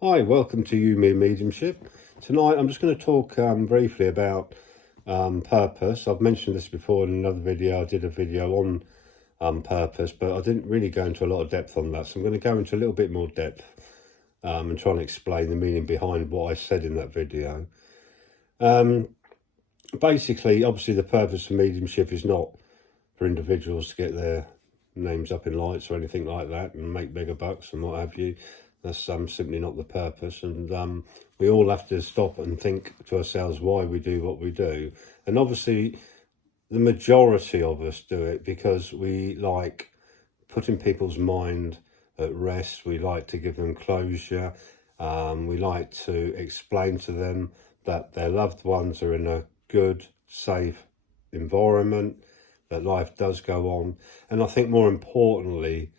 Hi, welcome to Mediumship. Tonight I'm just going to talk briefly about purpose. I've mentioned this before in another video. I did a video on purpose, but I didn't really go into a lot of depth on that. So I'm going to go into a little bit more depth and try and explain the meaning behind what I said in that video. Basically, obviously the purpose of mediumship is not for individuals to get their names up in lights or anything like that and make bigger bucks and what have you. That's simply not the purpose, and we all have to stop and think to ourselves why we do what we do. And obviously the majority of us do it because we like putting people's mind at rest. We like to give them closure. We like to explain to them that their loved ones are in a good, safe environment, that life does go on. And I think more importantly,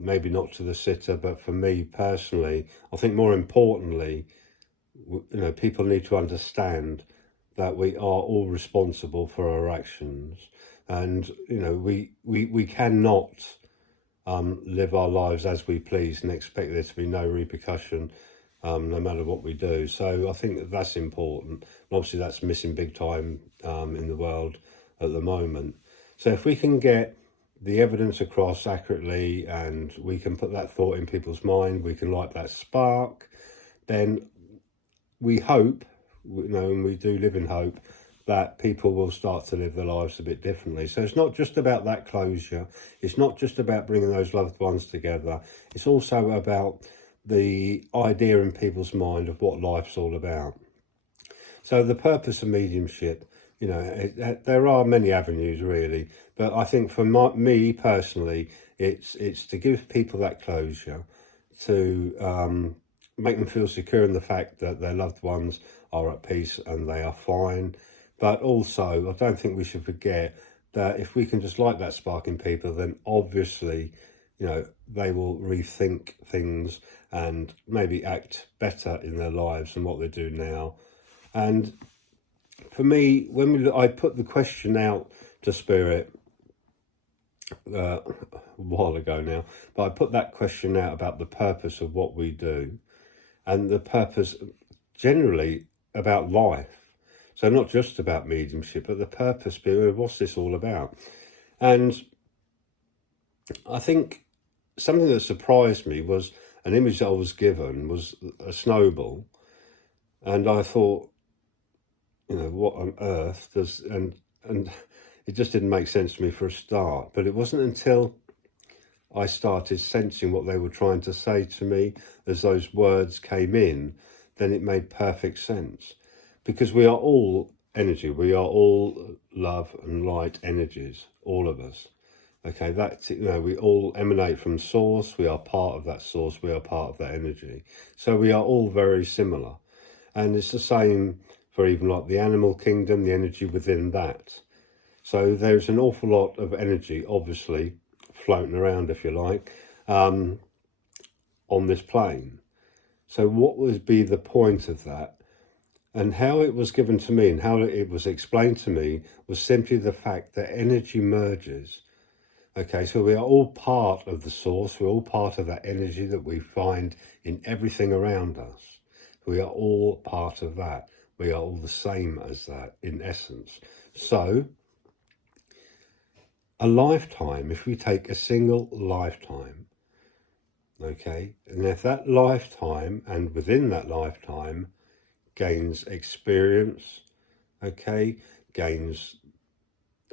maybe not to the sitter, but for me personally, I think more importantly, people need to understand that we are all responsible for our actions. And, we cannot live our lives as we please and expect there to be no repercussion no matter what we do. So I think that's important. And obviously that's missing big time in the world at the moment. So if we can get the evidence across accurately and we can put that thought in people's mind, we can light that spark, then we hope, and we do live in hope, that people will start to live their lives a bit differently. So it's not just about that closure. It's not just about bringing those loved ones together. It's also about the idea in people's mind of what life's all about. So the purpose of mediumship, there are many avenues really, but I think for me personally, it's to give people that closure, to make them feel secure in the fact that their loved ones are at peace and they are fine. But also, I don't think we should forget that if we can just light that spark in people, then obviously, they will rethink things and maybe act better in their lives than what they do now. And for me, I put the question out to Spirit a while ago now, but I put that question out about the purpose of what we do and the purpose generally about life. So not just about mediumship, but the purpose being, what's this all about? And I think something that surprised me was an image that I was given was a snowball. And I thought, what on earth does, and it just didn't make sense to me for a start. But it wasn't until I started sensing what they were trying to say to me as those words came in, then it made perfect sense. Because we are all energy, we are all love and light energies, all of us. Okay, that's, we all emanate from source, we are part of that source, we are part of that energy. So we are all very similar. And it's the same for even like the animal kingdom, the energy within that. So there's an awful lot of energy, obviously, floating around, if you like, on this plane. So what would be the point of that? And how it was given to me and how it was explained to me was simply the fact that energy merges. Okay, so we are all part of the source. We're all part of that energy that we find in everything around us. We are all part of that. We are all the same as that in essence. So a lifetime, if we take a single lifetime, okay, and if that lifetime and within that lifetime gains experience, okay, gains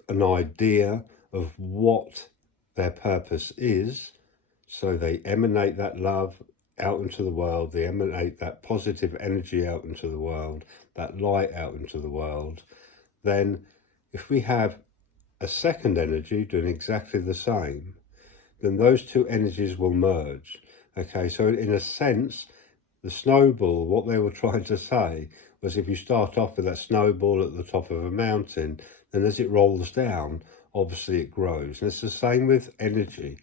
an idea of what their purpose is, so they emanate that love out into the world, they emanate that positive energy out into the world, that light out into the world, then if we have a second energy doing exactly the same, then those two energies will merge. Okay, so in a sense, the snowball, what they were trying to say was if you start off with that snowball at the top of a mountain, then as it rolls down, obviously it grows. And it's the same with energy,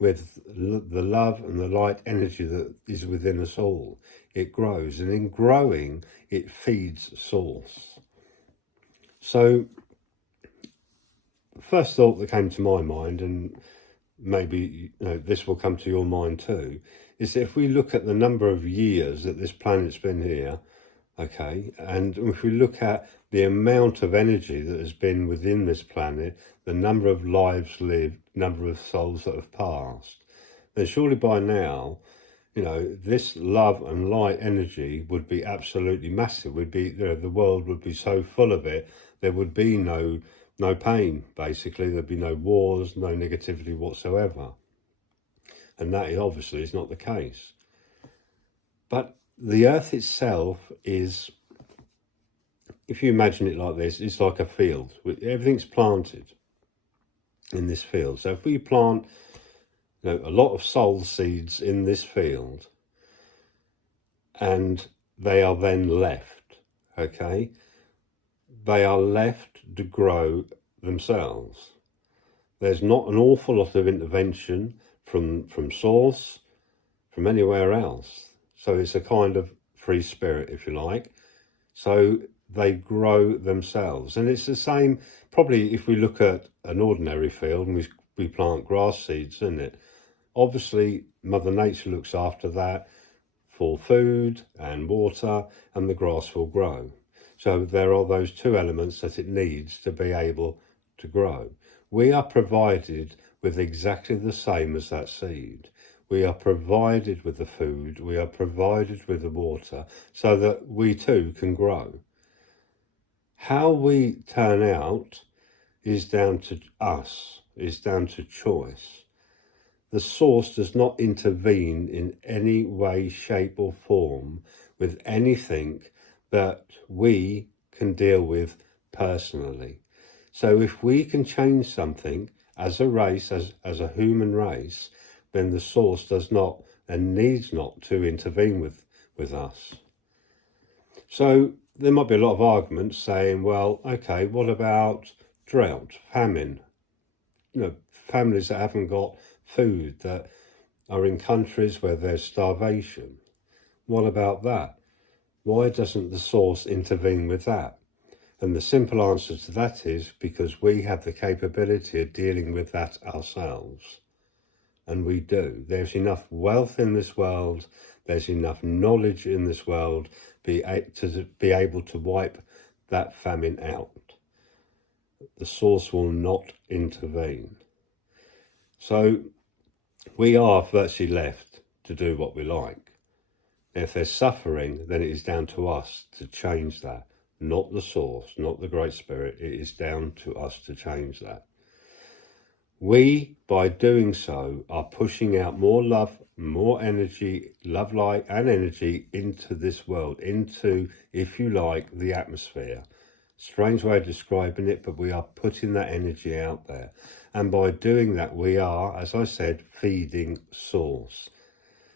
with the love and the light energy that is within us all. It grows, and in growing, it feeds source. So the first thought that came to my mind, and maybe this will come to your mind too, is that if we look at the number of years that this planet's been here, okay, and if we look at the amount of energy that has been within this planet, the number of lives lived, number of souls that have passed, then surely by now, you know, this love and light energy would be absolutely massive. Would be, you know, the world would be so full of it, there would be no pain, basically. There'd be no wars, no negativity whatsoever. And that obviously is not the case. But the earth itself is, if you imagine it like this, it's like a field. Everything's planted in this field. So if we plant, you know, a lot of soul seeds in this field, and they are then left, okay? They are left to grow themselves. There's not an awful lot of intervention from source, from anywhere else. So it's a kind of free spirit, if you like. So they grow themselves. And it's the same, probably if we look at an ordinary field and we plant grass seeds in it, obviously Mother Nature looks after that for food and water, and the grass will grow. So there are those two elements that it needs to be able to grow. We are provided with exactly the same as that seed. We are provided with the food, we are provided with the water, so that we too can grow. How we turn out is down to us, is down to choice. The source does not intervene in any way, shape or form with anything that we can deal with personally. So if we can change something as a race, as a human race, then the source does not and needs not to intervene with us. So there might be a lot of arguments saying, well, okay, what about drought, famine? You know, families that haven't got food, that are in countries where there's starvation. What about that? Why doesn't the source intervene with that? And the simple answer to that is because we have the capability of dealing with that ourselves. And we do. There's enough wealth in this world, there's enough knowledge in this world to be able to wipe that famine out. The source will not intervene. So we are virtually left to do what we like. If there's suffering, then it is down to us to change that. Not the source, not the Great Spirit. It is down to us to change that. We, by doing so, are pushing out more love, more energy, love, light and energy into this world, into, if you like, the atmosphere. Strange way of describing it, but we are putting that energy out there. And by doing that, we are, as I said, feeding source.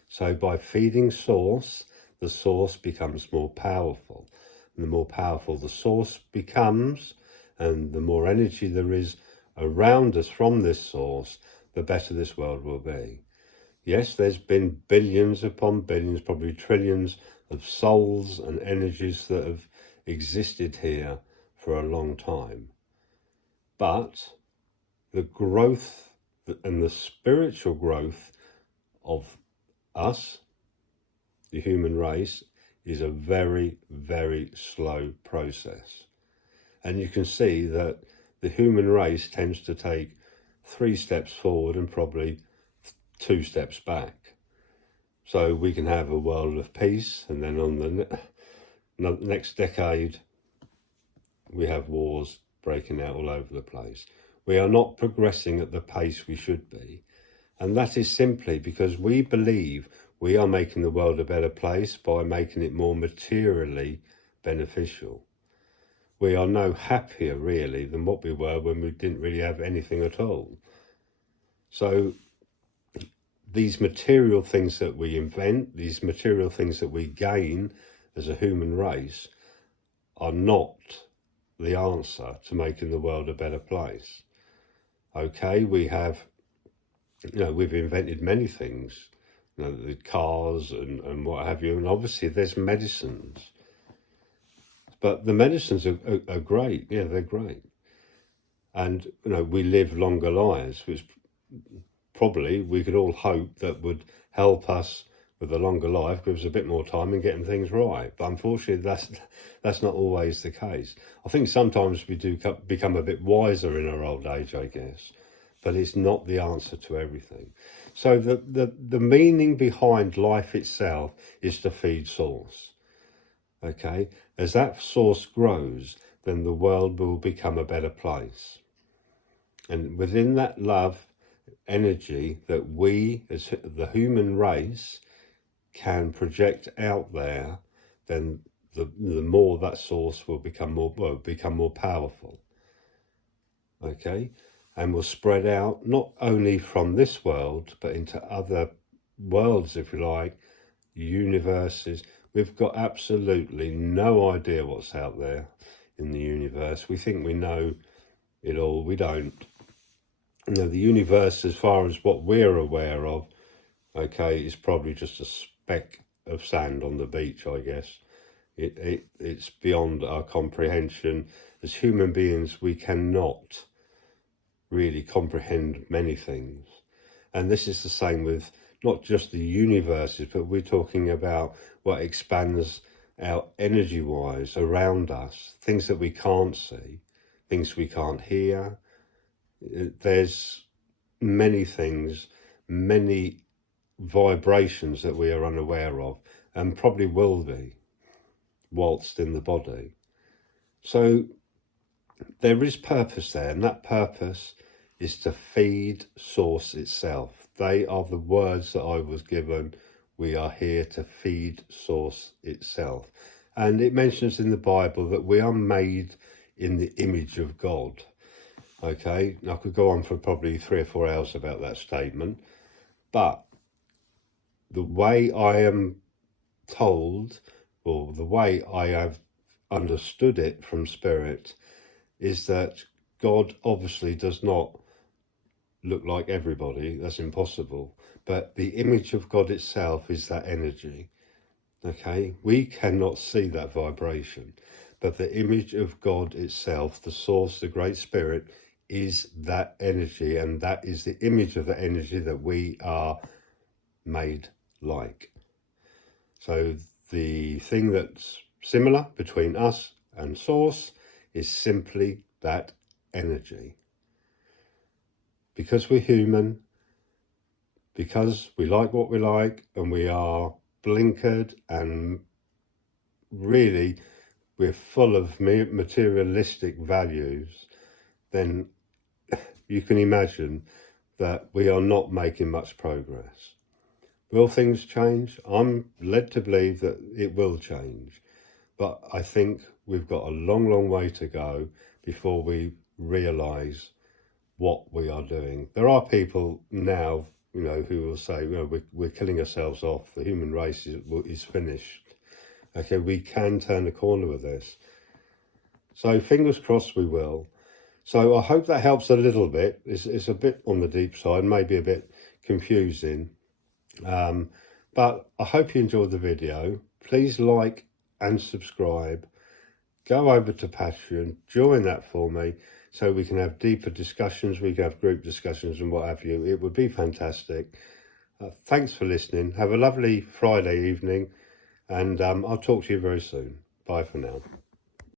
So by feeding source, the source becomes more powerful. And the more powerful the source becomes, and the more energy there is around us from this source, the better this world will be. Yes, there's been billions upon billions, probably trillions of souls and energies that have existed here for a long time. But the growth and the spiritual growth of us, the human race, is a very, very slow process. And you can see that the human race tends to take 3 steps forward and probably 2 steps back. So we can have a world of peace, and then on the next decade, we have wars breaking out all over the place. We are not progressing at the pace we should be. And that is simply because we believe we are making the world a better place by making it more materially beneficial. We are no happier, really, than what we were when we didn't really have anything at all. So these material things that we invent, these material things that we gain as a human race, are not the answer to making the world a better place. Okay, we have, we've invented many things, the cars and what have you, and obviously there's medicines. But the medicines are great, yeah, they're great. And, we live longer lives, which probably we could all hope that would help us with a longer life gives a bit more time in getting things right. But unfortunately, that's not always the case. I think sometimes we do become a bit wiser in our old age, I guess, but it's not the answer to everything. So the meaning behind life itself is to feed source. Okay, as that source grows, then the world will become a better place. And within that love energy that we, as the human race, can project out there, then the more that source will become more powerful. Okay, and will spread out not only from this world but into other worlds, if you like, universes. We've got absolutely no idea what's out there in the universe. We think we know it all. We don't. You know, the universe, as far as what we're aware of, okay, is probably just a speck of sand on the beach, I guess. It's beyond our comprehension. As human beings, we cannot really comprehend many things. And this is the same with not just the universes, but we're talking about what expands out energy-wise around us, things that we can't see, things we can't hear. There's many things, many vibrations that we are unaware of, and probably will be whilst in the body. So there is purpose there, and that purpose is to feed source itself. They are the words that I was given. We are here to feed source itself. And it mentions in the Bible that we are made in the image of God. Okay, I could go on for probably 3 or 4 hours about that statement, but the way I am told, or the way I have understood it from Spirit, is that God obviously does not look like everybody. That's impossible. But the image of God itself is that energy. Okay, we cannot see that vibration, but the image of God itself, the source, the Great Spirit, is that energy, and that is the image of the energy that we are made like. So the thing that's similar between us and source is simply that energy. Because we're human, because we like what we like, and we are blinkered, and really we're full of materialistic values, then you can imagine that we are not making much progress. Will things change? I'm led to believe that it will change, but I think we've got a long, long way to go before we realise what we are doing. There are people now, you know, who will say, you know, we're killing ourselves off. The human race is finished. Okay, we can turn the corner with this. So fingers crossed we will. So I hope that helps a little bit. It's a bit on the deep side, maybe a bit confusing. But I hope you enjoyed the video. Please like and subscribe. Go over to Patreon, join that for me, so we can have deeper discussions, we can have group discussions and what have you. It would be fantastic. Thanks for listening. Have a lovely Friday evening, and I'll talk to you very soon. Bye for now.